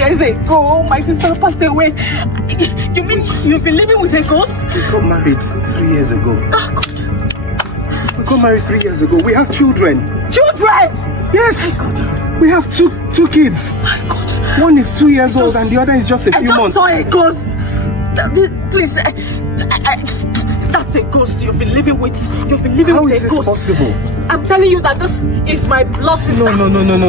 years ago, my sister passed away. You mean you've been living with a ghost? We got married 3 years ago. Oh, God. We got married 3 years ago. We have children. Children? Yes. My God. We have two kids. My God. One is 2 years old and the other is just a few months. I just saw a ghost. Please, that's a ghost you've been living with. You've been living with a ghost. How is this possible? I'm telling you that this is my blood sister. No.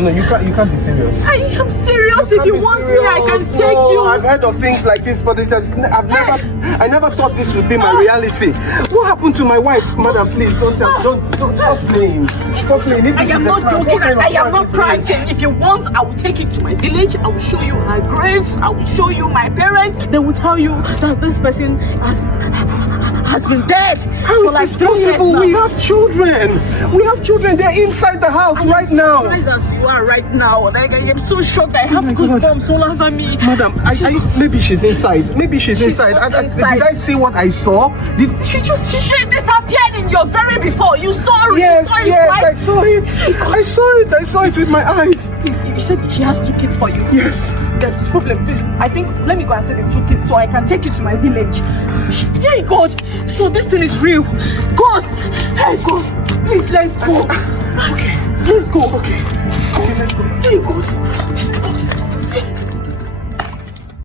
You can't be serious. I am serious. If you want me, I can take you. I've heard of things like this, but I never thought this would be my reality. What happened to my wife, madam? Please don't stop playing. Stop playing. I am not joking. I am not pranking. If you want, I will take you to my village. I will show you her grave. I will show you my parents. They will tell you that this person has been dead. How is this possible? We have children. They're inside the house right now. As surprised as you are right now. Like, I am so shocked. I have goosebumps all over me. Madam, maybe she's inside. She's inside. Did I see what I saw? She disappeared in your very before. You saw it. Yes, right? I saw it. I saw it with my eyes. Please, you said she has 2 kids for you. Yes. There's a problem. Please, I think let me go and see the 2 kids so I can take you to my village. Hey God, so this thing is real. Ghost. Hey God, please let's go. Okay. Let's go. Okay, let's go. Hey God.